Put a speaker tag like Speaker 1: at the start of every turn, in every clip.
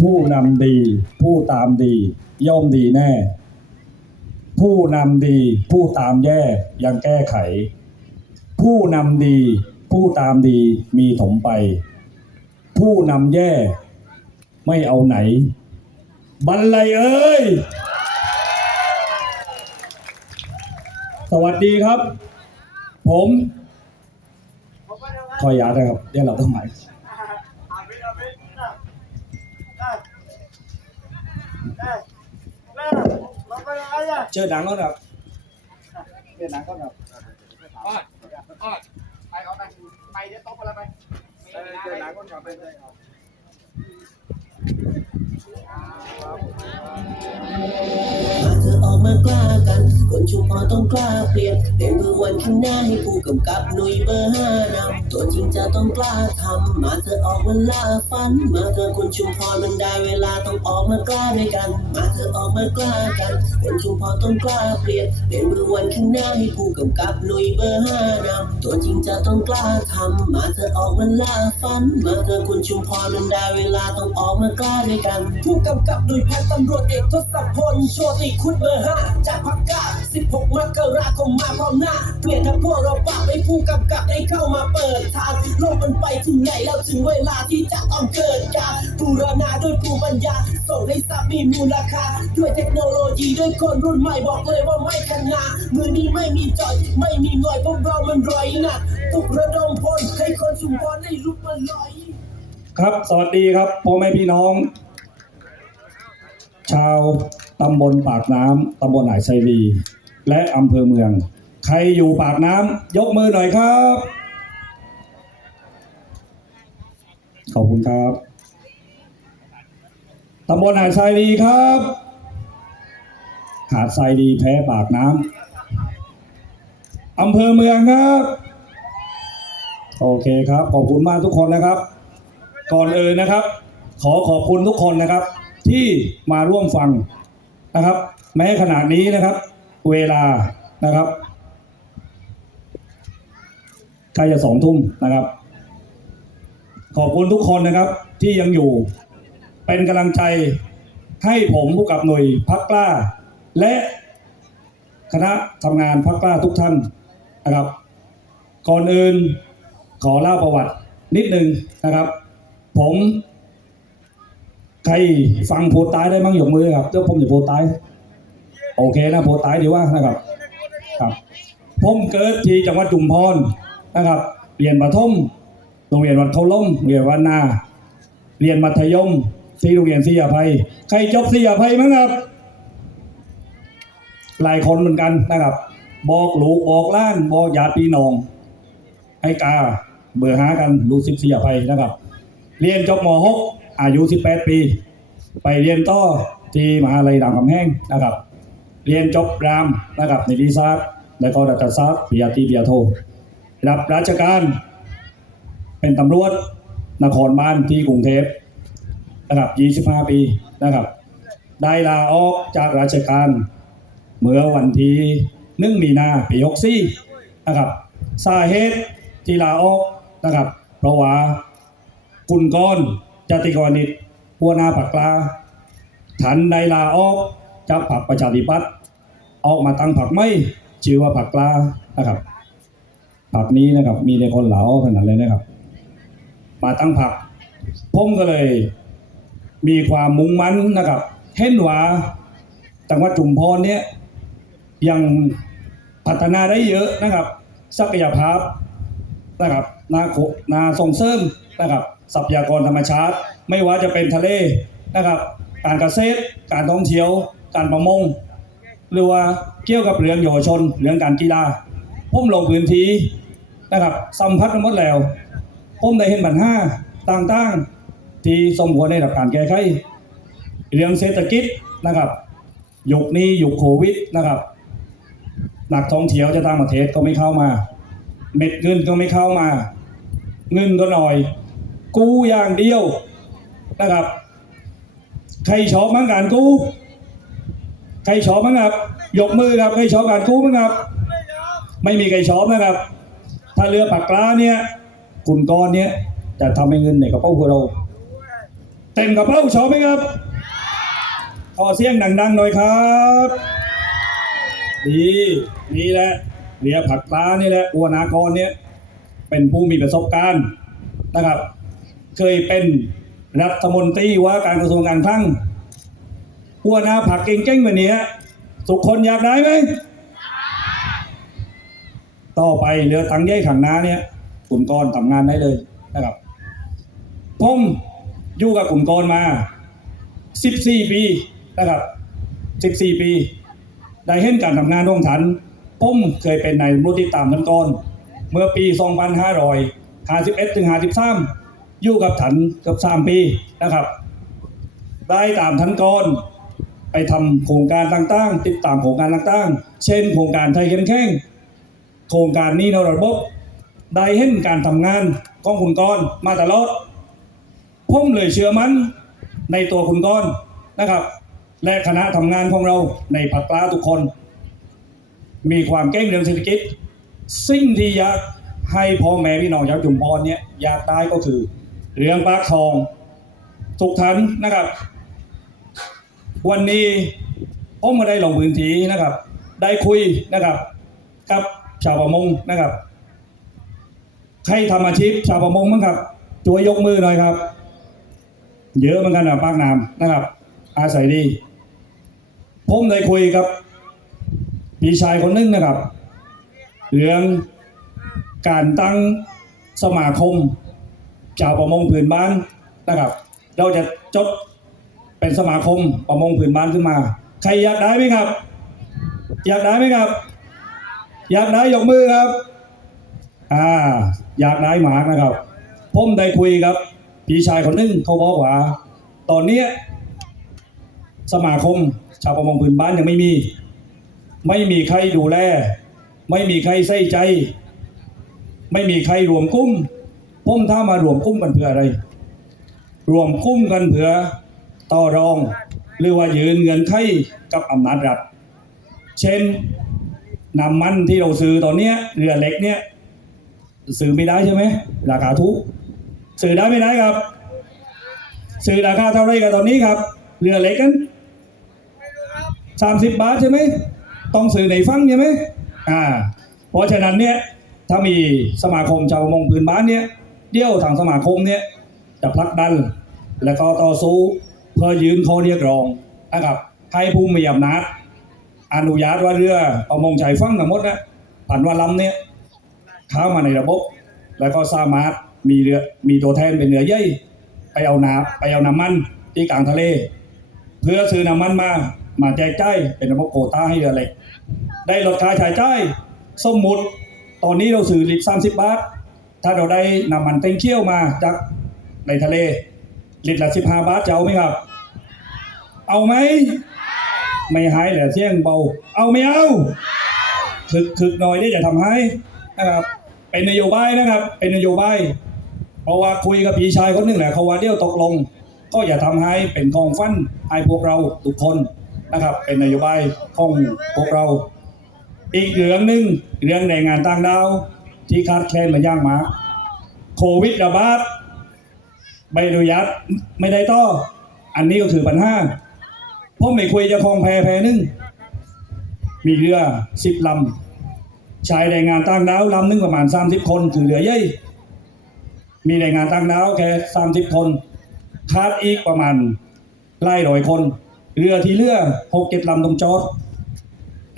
Speaker 1: ผู้นำดี ผู้ตามดี ย่อมดีแน่ ผู้นำดี ผู้ตามแย่ยังแก้ไข ผู้นำดี ผู้ตามดีมีถมไป ผู้นำแย่ไม่เอาไหนบันไลเอ้ย สวัสดีครับ ผม ขออนุญาตนะครับเดี๋ยวเราต้องหมาย เจอหนังแล้วครับเจอหนังก็ค
Speaker 2: เอาไปไปเดี๋ยวตบอะไรไป
Speaker 1: เจอหนังก็ครับเป็นไงครับ
Speaker 3: มาเธอออกมากล้ากัน คนชุมพรต้องกล้าเปลี่ยนเปลี่ยนเพื่อวันข้างหน้าให้ผู้กำกับหนุ่ยเบอร์ห้านำตัวจริงจะต้องกล้าทำมาเธอออกมาล่าฝัน มาเธอคนชุมพรมันได้เวลาต้องออกมากล้าด้วยกัน มาเธอออกมากล้ากัน คนชุมพรต้องกล้าเปลี่ยนเปลี่ยนเพื่อวันข้างหน้าให้ผู้กำกับหนุ่ยเบอร์ห้านำตัวจริงจะต้องกล้าทำมาเธอออกมาล่าฝัน มาเธอคนชุมพรมันได้เวลาต้องออกมากล้าด้วยกันผู้กำกับโดยพันตำรวจเอกทศพลโชติคุณเบอร์ห้าจากพักกา16 มกราคมมาพร้อมหน้า เปลี่ยนทั้งพวกเราปะให้ผู้กำกับได้เข้ามาเปิดทางโลกมันไปถึงไหนแล้วถึงเวลาที่จะต้องเกิดการบูรณาด้วยภูมิปัญญา ส่งให้ทรัพย์มีมูลค่าด้วยเทคโนโลยีด้วยคนรุ่นใหม่บอกเลยว่าไม่ขนามือนี้ไม่มีจอยไม่มีหน่อยพวกเรามันรอยหนักตุกระดมพลให้คนชุมพรได้ลุกมาลอย
Speaker 1: ครับ สวัสดีครับพ่อแม่พี่น้อง ชาวตำบลปากน้ำตำบลหนายไซรีและอำเภอเมือง ใครอยู่ปากน้ำยกมือหน่อยครับ ขอบคุณครับตำบลหาดทรายดีครับ หาดทรายดีแพ้ปากน้ำอำเภอเมืองครับ โอเคครับ ขอบคุณมากทุกคนนะครับ ก่อนอื่นนะครับ ขอขอบคุณทุกคนนะครับ ที่มาร่วมฟังนะครับ แม้ขนาดนี้นะครับ เวลานะครับใกล้จะสองทุ่มนะครับ ขอบคุณทุกคนนะครับ ที่ยังอยู่เป็นกำลังใจให้ผมผู้กับหน่วยพักกล้า และคณะทำงานพักกล้าทุกท่านนะครับ ก่อนอื่นขอเล่าประวัตินิดนึงนะครับ ผม ใครฟังโพตายได้มั้งยกมือครับเดี๋ยวผมจะโพตายโอเคนะโพตายดีว่านะครับ ครับผมเกิดที่จังหวัดจุมพรนะครับ เรียนประถมโรงเรียนวัดเขาล้มโรงเรียนวัดนา เรียนมัธยมที่โรงเรียนศรียาภัย ใครจบศรียาภัยมั้งครับ หลายคนเหมือนกันนะครับ บอกลูกบอกล้าน บอกญาติพี่น้อง ให้กาเบื่อหากันรู้สิบสี่อภัยนะครับ เรียนจบม .6 อายุ 18 ปี ไปเรียนต่อที่มหาลัยรามคำแหงนะครับ เรียนจบรามนะครับในดีซาร์แล้วก็ดัตซาร์ปริญญาตรีปริญญาโท รับราชการเป็นตำรวจนครบาลที่กรุงเทพนะครับ 25 ปีนะครับ ได้ลาออกจากราชการเมื่อวันที่หนึ่งมีนาปี64นะครับสาเหตุที่ลาออกนะครับ เพราะว่า คุณกรจติกรนิตหัวหน้าผักกลาฉันไดลาออกจากผักประชาธิปัตย์ออกมาตั้งผักไม่ชื่อว่าผักกลานะครับผักนี้นะครับ มีแต่คนลาออกขนาดเลยนะครับ มาตั้งผักผมก็เลย มีความมุ่งมั่นนะครับ เห็นว่าจังหวัดจุมพรเนี่ยยังพัฒนาได้เยอะนะครับ ศักยภาพนะครับนาโคนาส่งเสริมนะครับ ทรัพยากรธรรมชาติ ไม่ว่าจะเป็นทะเลนะครับ การเกษตร การท่องเที่ยว การประมง หรือว่าเกี่ยวกับเรื่องเยาวชน เรื่องการกีฬาผมลงพื้นที่นะครับสัมผัสมาหมดแล้ว ผมได้เห็นปัญหาต่างๆ ที่สมควรได้รับการแก้ไขเรื่องเศรษฐกิจนะครับยุคนี้ยุคโควิดนะครับนักท่องเที่ยวจะต่างประเทศก็ไม่เข้ามา เม็ดเงินก็ไม่เข้ามา เงินก็หน่อย กูอย่างเดียวนะครับ ใครชอบมั้งการกู ใครชอบมั้งครับ ยกมือครับใครชอบการกู้มั้งครับไม่มีใครชอบนะครับ ถ้าเรือปากกล้าเนี่ยคุณก้อนเนี่ยจะทำให้เงินในกระเป๋าของเราเต็มกระเป๋าชอบไหมครับขอเสียงดังๆหน่อยครับ ดีนี่แหละเรียผักปลานี่แหละอวนากรเนี่ยเป็นผู้มีประสบการณ์นะครับ เคยเป็นรัฐมนตรีว่าการกระทรวงการคลังหัวหน้าผักเก่งๆแบบนี้ทุกคนอยากได้ไหม ต่อไปเรือตังเย่ขังน้าเนี่ยกลุ่มกรทำงานได้เลยนะครับผมอยู่กับกลุ่มกรมา 14 ปีนะครับ 14 ปี ได้เห็นการทำงานร่วมถันผมเคยเป็นนายมุติตามทันกรเมื่อปี 2551ถึง53 อยู่กับถันกับ3ปีนะครับ ได้ตามทันกรไปทำโครงการต่างๆ ติดตามโครงการต่างๆ เช่น โครงการไทยเข้มแข็งโครงการนี้นระบบได้เห็นการทำงานของคุณกรมาตลอดผมเลยเชื่อมั่นในตัวคุณกรนะครับ และคณะทำงานของเราในผักปลาทุกคน มีความเก่งเรื่องเศรษฐกิจ สิ่งที่อยากให้พ่อแม่พี่น้องชาวจุมพรเนี่ยอยากได้ก็คือ เรื่องปากทองทุกท่านนะครับ วันนี้ผมมาได้ลงพื้นที่นะครับ ได้คุยนะครับ กับชาวประมงนะครับใครทำอาชีพชาวประมงมั้งครับช่วยยกมือหน่อยครับ เยอะเหมือนกันนะปากน้ำนะครับ อาศัยดี ผมได้คุยกับพี่ชายคนหนึงนะครับ เรื่องการตั้งสมาคม ชาวประมงผืนบ้านนะครับ เราจะจดเป็นสมาคมประมงผืนบ้านขึ้นมา ใครอยากได้ไหมครับ อยากได้ไหมครับ อยากได้ยกมือครับอ่าอยากได้หมากนะครับผมได้คุยกับพี่ชายคนนึงเขาบอกว่า ตอนเนี้สมาคม ชาวประมงพื้นบ้านยังไม่มี ไม่มีใครดูแล ไม่มีใครใส่ใจ ไม่มีใครรวมกุ้ม ผมถ้ามารวมกุ้มกันเพื่ออะไร รวมกุ้มกันเพื่อต่อรอง หรือว่ายืนเงินไขกับอำนาจรัฐ เช่นน้ำมันที่เราซื้อตอนนี้เรือเล็กเนี่ยซื้อไม่ได้ใช่ไหมราคาทุกซื้อได้ไม่ได้ครับ ซื้อราคาเท่าไรกันตอนนี้ครับ เรือเล็กกันสามสิบบาทใช่ไหมต้องซื้อในฟังใช่ไหมอ่า เพราะฉะนั้นเนี่ยถ้ามีสมาคมชาวมงพื้นบ้านเนี่ย เดี่ยวทางสมาคมเนี่ยจะผลักดัน และก็ต่อสู้เพื่อยืนข้อเรียกร้องนะครับให้ผู้มีอำนาจอนุญาตว่าเรือประมงชายฝั่งทั้งหมดนะผ่านว่าลำเนี่ยเข้ามาในระบบ แล้วก็สามารถมีเรือมีตัวแทนเป็นเรือใหญ่ไปเอาน้ำไปเอาน้ำมันที่กลางทะเล เพื่อซื้อน้ำมันมามาแจกจ่ายเป็นระบบโคต้าให้เรือเล็กได้ลดค่าใช้จ่ายสมมุติตอนนี้เราซื้อลิตรสามสิบบาท ถ้าเราได้นำมันเต็งเขี้ยวมาจากในทะเลลิตรละสิบห้าบาทจะเอาไหมครับ เอาไหม ไม่หายเหลือเสี่ยงเบา เอาไม่เอาคึกคึกหน่อยที่จะทำให้นะครับ เป็นนโยบายนะครับ เป็นนโยบาย เพราะว่าคุยกับพี่ชายคนหนึงแหละเขาว่าเดี๋ยวตกลง ก็อย่าทำให้เป็นกองฟันให้พวกเราทุกคนนะครับ เป็นนโยบายของพวกเรา อีกเรื่องหนึ่งเรื่องแรงงานต่างดาว ที่ขาดแคลนมาย่างมาโควิดระบาดใบอนุญาตไม่ได้ต่อ อันนี้ก็คือปัญหาผมไม่คุยจะคลองแพแพนึงมีเรือสิบลำชายแรงงานต่างดาวลำนึงประมาณสามสิบคนคือเรือใหญ่มีแรงงานต่างดาวแค่สามสิบคนคาดอีกประมาณไล่ร้อยคน เรือที่เรือหกเจ็ดลำตรงจอด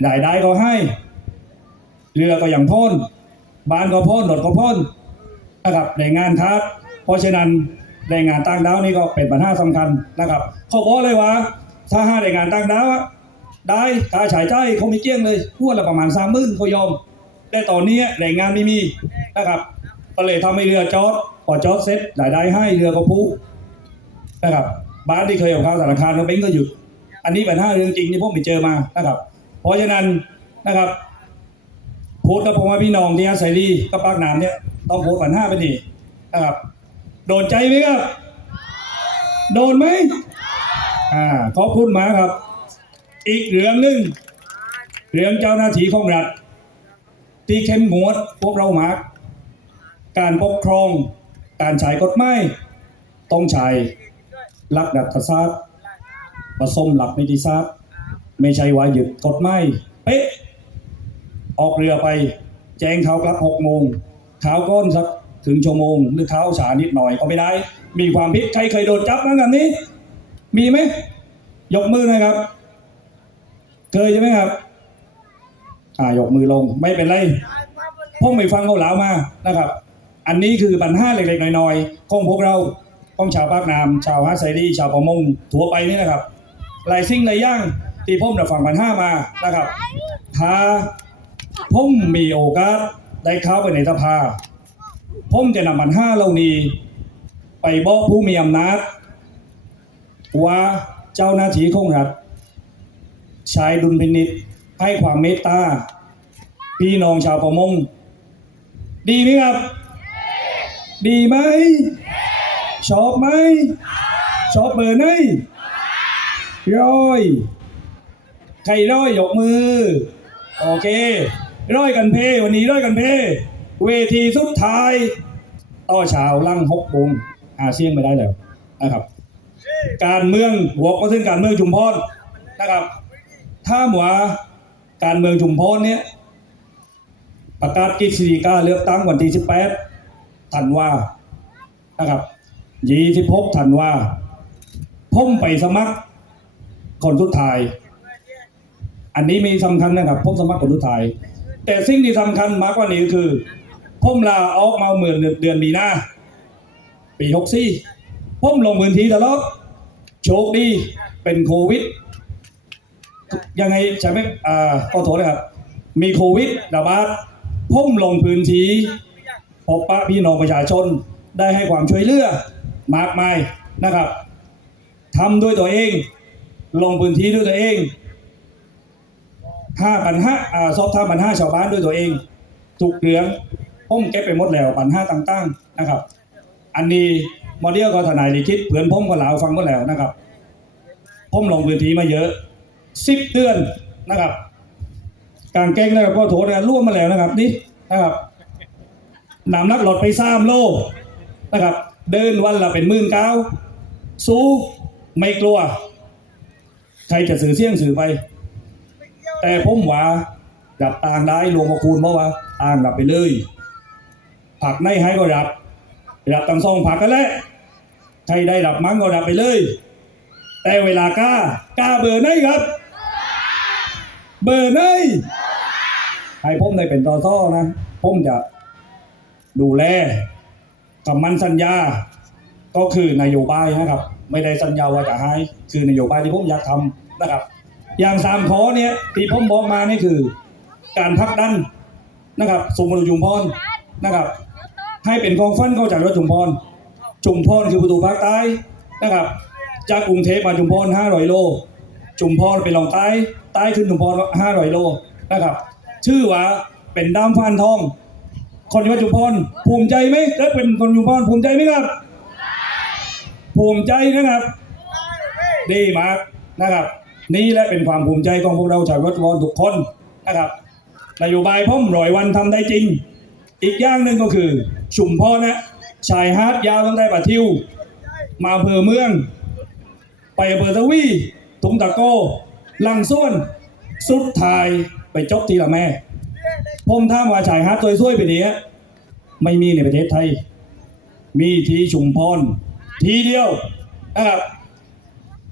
Speaker 1: รายได้ก็ให้ เรือก็อย่างพ้น บ้านก็พ้นรถก็พ้นนะครับแรงงานครับเพราะฉะนั้นแรงงานต่างดาวนี่ก็เป็นปัญหาสำคัญนะครับ เขาบอกเลยว่า ถ้าห้าแรงงานต่างดาวได้ค่าฉายใจเขามีเกี้ยงเลยพวดละประมาณสามหมื่นเขายอม แต่ตอนนี้แรงงานไม่มีนะครับก็เลยทำให้เรือจอดพอจอดเสร็จรายได้ให้เรือก็พุนะครับบ้านที่เคยเอาเข้าธนาคารก็เบ้งก็หยุด อันนี้ป็นห้าเรื่องจริงที่ผมเจอมานะครับ เพราะฉะนั้นนะครับ พูดกับผมว่าพี่น้องที่อาศัยดีกับปากน้ำเนี่ยต้องโพสต์ปัญหาไปดีนะครับโดนใจไหมครับ โดนไหมอ่าขอบคุณมาครับ อีกเรื่องหนึ่งเรื่องเจ้าหน้าที่ของรัฐที่เข้มงวดพวกเรามากการปกครอง การใช้กฎหมายต้องใช้หลักรัฐศาสตร์ผสมหลักนิติศาสตร์ไม่ใช่ว่าหยุดกฎหมายเป๊ะ ออกเรือไป แจ้งเขากลับหกโมงเขาก้นสักถึงชั่วโมงหรือเขาฉานิดหน่อยก็ไม่ได้ มีความผิดใครเคยโดนจับนะแบบนี้ มีไหมยกมือหน่อยครับ เคยใช่ไหมครับ อ่ายกมือลงไม่เป็นไรพวกไม่ฟังเขาเหลามานะครับ อันนี้คือปัญหาเล็กๆน้อยๆของพวกเราของชาวภาคน้ำชาวฮาไซดีชาวประมงทั่วไปนี่นะครับหลายสิ่งหลายอย่างที่ผมได้ฟังปัญหามานะครับถ้า ผมมีโอกาสได้เข้าไปในสภา ผมจะนำปัญหาเหล่านี้ ไปบอกผู้มีอำนาจ ว่าเจ้าหน้าที่ของรัฐใช้ดุลพินิษให้ความเมตตาพี่น้องชาวประมง ดีไหมครับ ดีไหมชอบไหมชอบเบอร์ไหนร้อย ใครร้อยยกมือ โอเค ร้อยกันเพวันนี้ร้อยกันเพเวทีสุดท้าย ต่อเช้าลั่งหกโมงอาเซียนไม่ได้แล้วนะครับ การเมืองหัวก็ถึงการเมืองชุมพรนะครับ ถ้าหมว่าการเมืองชุมพรเนี่ยประกาศกิจสีกาเลือกตั้งวันที่ 18ธันวานะครับ26ธันวาผมไปสมัครคนสุดท้าย อันนี้มีสำคัญนะครับผมสมัครคนสุดท้าย แต่สิ่งที่สำคัญมากกว่านี้คือผมลาออกมาเมื่อเดือนมีนาปีหกสี่ผมลงพื้นที่ตลอดโชคดีเป็นโควิด ยังไงใช่ไหมอ่าขอโทษนะครับ มีโควิดระบาดผมลงพื้นที่พบปะพี่น้องประชาชนได้ให้ความช่วยเหลือมากมายนะครับทำด้วยตัวเอง ลงพื้นที่ด้วยตัวเอง ห้าปัญหาอ่าสอบถามปัญหาชาวบ้านด้วยตัวเองถูกเรืองผมเก็บไปหมดแล้วปัญหาต่างๆนะครับ อันนี้โมเดลก็ทนายลิขิตเพื่อนผมก็เล่าฟังหมดแล้วนะครับผมลงพื้นที่มาเยอะสิบเดือนนะครับ การเก่งนะครับก็โถเนี่ยร่วมมาแล้วนะครับนี่นะครับนำนักหลดไปสามโลนะครับ เดินวันละเป็นหมื่นเก้าสู้ไม่กลัว ใครจะสื่อเสี่ยงสื่อไป แต่ผมว่าดับต่างได้รวมกับคูณเพราะว่าต่างดับไปเลย ผักในให้ก็ดับดับตังสองผักกันแหละใครได้ดับมั้งก็ดับไปเลย แต่เวลากล้ากล้าเบอร์ไหนครับ เบอร์ไหนให้ผมได้เป็นตอซ่อนะผมจะดูแลคำมั่นสัญญา ก็คือนโยบายนะครับ ไม่ได้สัญญาว่าจะให้คือนโยบายที่ผมอยากทำนะครับ อย่างสามขอเนี่ยที่ผมบอกมานี่คือ การพักดันนะครับสุมรุจุมพรนะครับ ให้เป็นของฟันเข้าจากรถจุมพรจุมพรคือประตูภาคใต้นะครับ จากกรุงเทพมาจุมพร500 โล จุมพรไปลงใต้ใต้ขึ้นจุมพร500 โลนะครับ ชื่อว่าเป็นด้ามฟานทอง คนจังหวัดจุมพรภูมิใจไหมเอ้ยเป็นคนจุมพรภูมิใจไหมครับภูมิใจนะครับ ดีมากนะครับ นี่และเป็นความภูมิใจของพวกเราชาวรถวอนทุกคนนะครับนโยบายพ่อมร้อยวันทำได้จริง อีกอย่างหนึ่งก็คือ ชุมพรนะชายหาดยาวตั้งแต่ป่าทิว มาอำเภอเมือง ไปอำเภอตะวีถุงตะโกลังส่วน สุดท้ายไปจบทีละแม่ผมถามว่าชายหาดตัวช่วยไปเนี้ยไม่มีในประเทศไทย มีที่ชุมพรทีเดียวนะครับ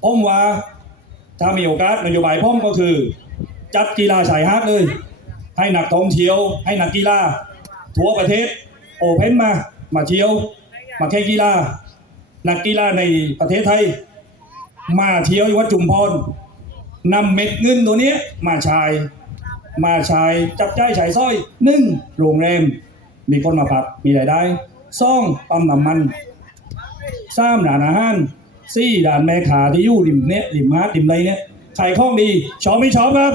Speaker 1: ผมว่า ถ้ามีโอกาสนโยบายผมก็คือ จัดกีฬาชายหาดเลย ให้นักท่องเที่ยว ให้นักกีฬาทั่วประเทศ โอเพนมา มาเที่ยว มาแข่งกีฬา นักกีฬาในประเทศไทย มาเที่ยวที่วัดจุมพรนำเม็ดเงินตัวนี้มาใช้มาใช้จับใจ่ายใช้สร้อยหนึ่งโรงแรม มีคนมาพักมีรายได้สองปั๊มน้ำมันสามด่านอาหาร สี่ด่านแม่ขาที่ยู่ริมเนี้ยริมฮาร์ดริมไรเนี้ยขายข้องดีชอบไม่ชอบครับ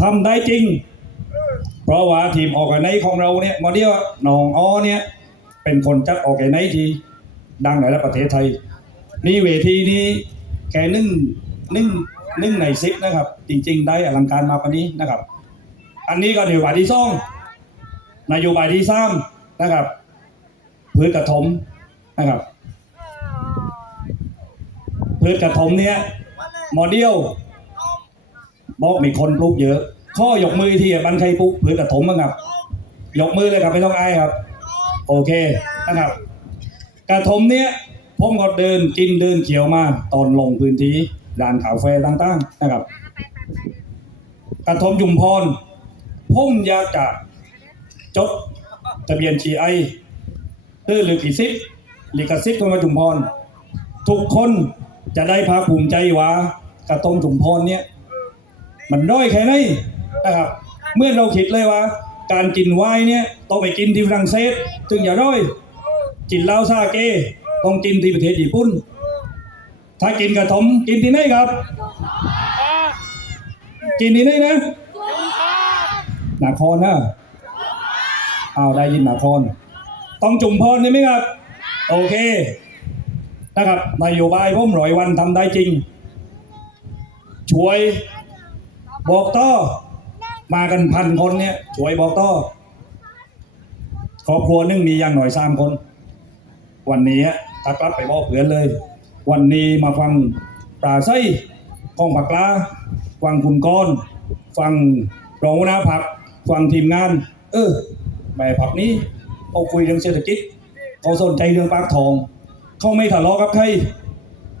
Speaker 1: ทำได้จริง เพราะว่าทีมออกไนของเราเนี่ยโมเดลหนองอ้อเนี่ย เป็นคนจัดออกไนที่ดังในประเทศไทย นี่เวทีนี้แค่นึ่งนึ่งนึ่งในสิบนะครับ จริง ๆ ได้อลังการมากกว่านี้นะครับ อันนี้ก็นโยบายที่สองนโยบายที่สามนะครับ พืชกระถม นะครับพืชกระถมเนี้ยหมอเดียวบอกมีคนปลูกเยอะ ข้อยกมือที่บันใครปลูกพืชกระถมบ้างครับ ยกมือเลยครับไม่ต้องอายครับ โอเคนะครับ กระถมเนี้ยผมก็เดินกินเดินเขียวมาตอนลงพื้นที่ร้านขาวแฟต่างๆนะครับ กระถมยุมพรผมยากจะจดทะเบียนชีไอเพื่อหรือกิซิป ลิขสิทธิ์ของกระจุมพร ทุกคนจะได้ภาคภูมิใจว่ากระทงจุมพรเนี่ย มันด้อยแค่ไหนนะครับเมื่อเราคิดเลยว่า การกินไวน์เนี่ยต้องไปกินที่ฝรั่งเศสถึงอย่าด้อยกินเหล้าซาเกต้องกินที่ประเทศญี่ปุ่น ถ้ากินกระถมกินที่ไหนครับ กินที่ไหนนะนาครนะอ้าวได้ยินนาครต้องจุ่มพรใช่ไหมครับ โอเคนะครับนโยบายผมร้อยวันทำได้จริง ช่วยบอกต่อ มากันพันคนเนี่ยช่วยบอกต่อครอบครัวนึงมีอย่างหน่อยสามคน วันนี้ถ้ากลับไปบอกเพื่อนเลย วันนี้มาฟังปราไส้กองผักลาฟังคุณกรฟังรองหัวหน้าผักฟังทีมงาน เออแม่ผักนี้เขาคุยเรื่องเศรษฐกิจ เขาสนใจเรื่องปากทอง เขาไม่ทะเลาะกับใคร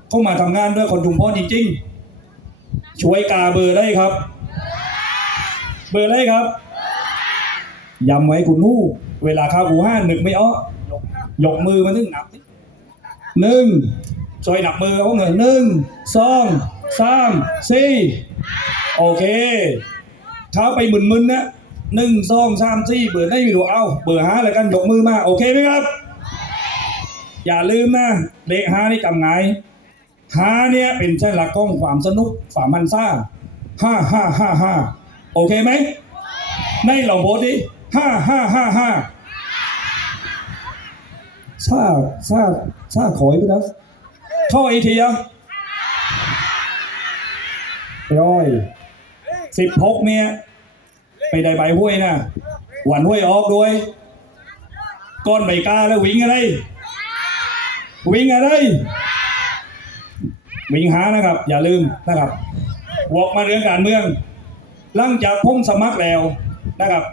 Speaker 1: เขามาทำงานด้วยคนจุมพรจริงๆ ช่วยกาเบอร์ได้ครับ เบอร์ได้ครับย้ำไว้คุณหู้เวลาข้าวกูห้าหนึกไม่อ้อยกมือมาหนึ่งนับหนึ่งช่วยหนับมือเขาเหงหนึ่งสองสามสี่โอเคเท้าไปมึนๆนะหนึ่งสองสามสี่เบอร์ได้ไม่รู้เอาเบอร์ห้าแล้วกันยกมือมา โอเคไหมครับ อย่าลืมนะเลขห้านี่จำไงหาเนี่ยเป็นสัญลักของความสนุกฝ่ามมันซ่าห้าห้าห้าห้าโอเคไหมในหลองโพสดิห้าห้าห้าห้าซ่าซ่าซ่าขอยไปแล้วเข้าอีกทีอะร้อยสิบหกเนี่ย ไปได้ใบห้วยนะหวันห้วยออกด้วยก้อนใบกาแล้ววิ่งอะไร วิ่งอะไร วิ่งหานะครับ อย่าลืมนะครับวอกมาเรื่องการเมืองหลังจากพ้มสมัครแล้วนะครับ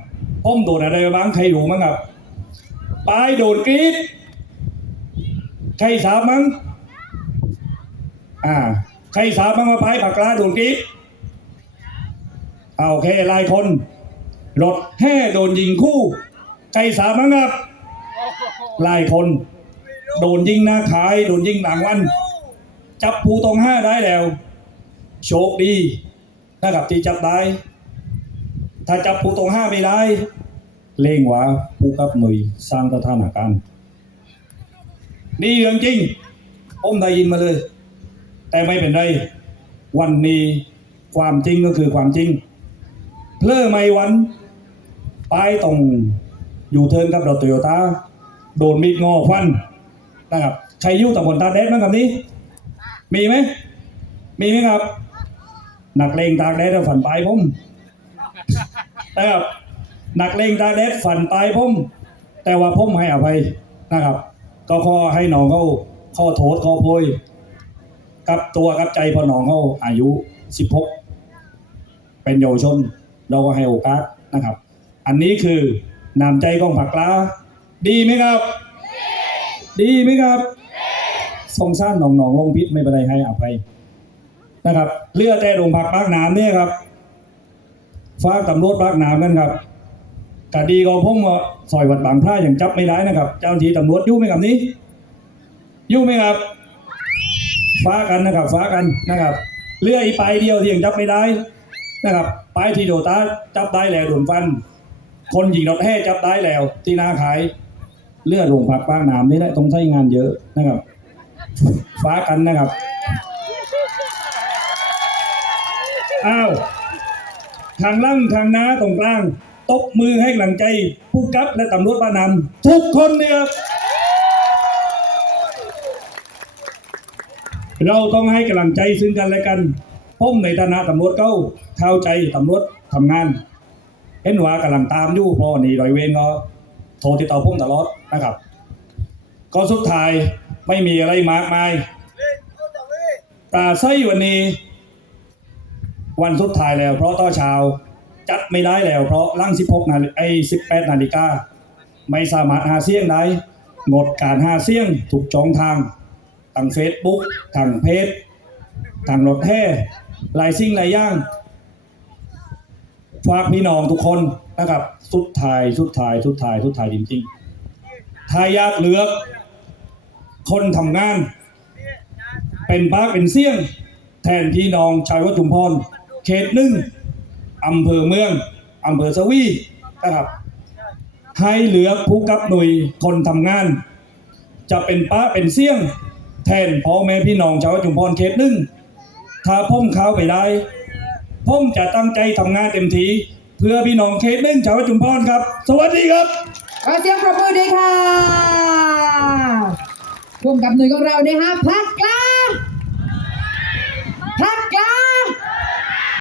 Speaker 1: พ้มโดนอะไรบ้างใครรู้มั้งครับปลายโดนกรีดใครทราบมั้งอ่าใครทราบมั้งว่าปลายปากกาโดนกรีดเอาโอเคลายคนรถแห่โดนยิงคู่ ใครทราบมั้งครับลายคน โดนยิงหน้าขายโดนยิงหลังวัน จับผู้ต้องห้าได้แล้ว โชคดีนะครับที่จับได้ ถ้าจับผู้ต้องห้าไม่ได้ เล่งว่าผู้กับหน่วยสร้างสถานการณ์นี่เรื่องจริงผมได้ยินมาเลย แต่ไม่เป็นไร วันนี้ความจริงก็คือความจริง เพลอไม่วันไปตรงอยู่เทินกับรถโตโยต้าโดนมีดงอฟัน นะครับใครยุ่งตำบลตาแดดบ้างครับนี้ มีไหมมีไหมครับหนักเลงตากแดดฝันปลายผมนะครับหนักเลงตากแดดฝันปลายผมแต่ว่าผมให้อภัยนะครับ ก็ขอให้น้องเขาข้อโทษข้อโพยกับตัวกับใจพอน้องเขาอายุ16เป็นเยาวชนเราก็ให้โอกาสนะครับ อันนี้คือน้ำใจของผักลาดีไหมครับ ดีไหมครับสงสารหนองหนองๆลงพิษไม่เป็นไรให้อภัยนะครับเลือดแต่โรงผักปากนามเนี่ยครับฟ้าตำรวจปากนามกันครับคดีของผมว่าซอยวัดบางพระอยังจับไม่ได้นะครับ เจ้าหน้าที่ตำรวจยุ่งไหมครับนี้ยุ่งไหมครับ ฟ้ากันนะครับ ฟ้ากันนะครับเรืออีไปเดียวที่ยังจับไม่ได้นะครับ ไปที่โดตาจับได้แล้วโดนฟัน คนหญิงรถแห่จับได้แล้ว ที่นาขาย เลือดลงผักปางน้ำนี่แหละต้องใช้งานเยอะนะครับ ฟ้ากันนะครับ อ้าวทางล่างทางน้าตรงกลาง ตบมือให้กำลังใจผู้กับและตำรวจบ้านนำทุกคนเนี่ยครับเราต้องให้กำลังใจซึ่งกันและกันผมในฐานะตำรวจเก้าเข้าใจตำรวจทำงาน เห็นว่ากำลังตามอยู่เพราะนนี้ร้อยเวรก็โทรติดต่อผมตลอดนะครับก็สุดท้ายไม่มีอะไรมากมายปราศัยวันนี้ วันสุดท้ายแล้ว เพราะต่อเช้าจัดไม่ได้แล้ว เพราะลั่ง16นาฬิไอ้18นาฬิกาไม่สามารถหาเสียงได้งดการหาเสียงถูกจองทางทางเฟซบุ๊กทางเพจทางรถแห่หลายสิ่งหลายอย่างฝากพี่น้องทุกคนนะครับ สุดท้าย สุดท้าย สุดท้าย สุดท้ายจริงๆ ถ้าอยากเลือก คนทำงาน เป็นปากเป็นเสี้ยง แทนพี่น้องชาววัดจุมพร เขตหนึ่งอำเภอเมืองอำเภอสวีนะครับ ให้เหลือผู้กับหน่วยคนทำงาน จะเป็นป้าเป็นเสี้ยง แทนพ่อแม่พี่น้องชาววัดจุมพรเขตหนึ่งถ้าพ่มเข้าไปได้ผมจะตั้งใจทำงานเต็มที่เพื่อพี่น้องเขตหนึ่งชาวจุมพรครับ สวัสดีครับ
Speaker 4: ขอเสียงปรบมือด้วยค่ะร่วมกับหน่วยของเรานะฮะพัก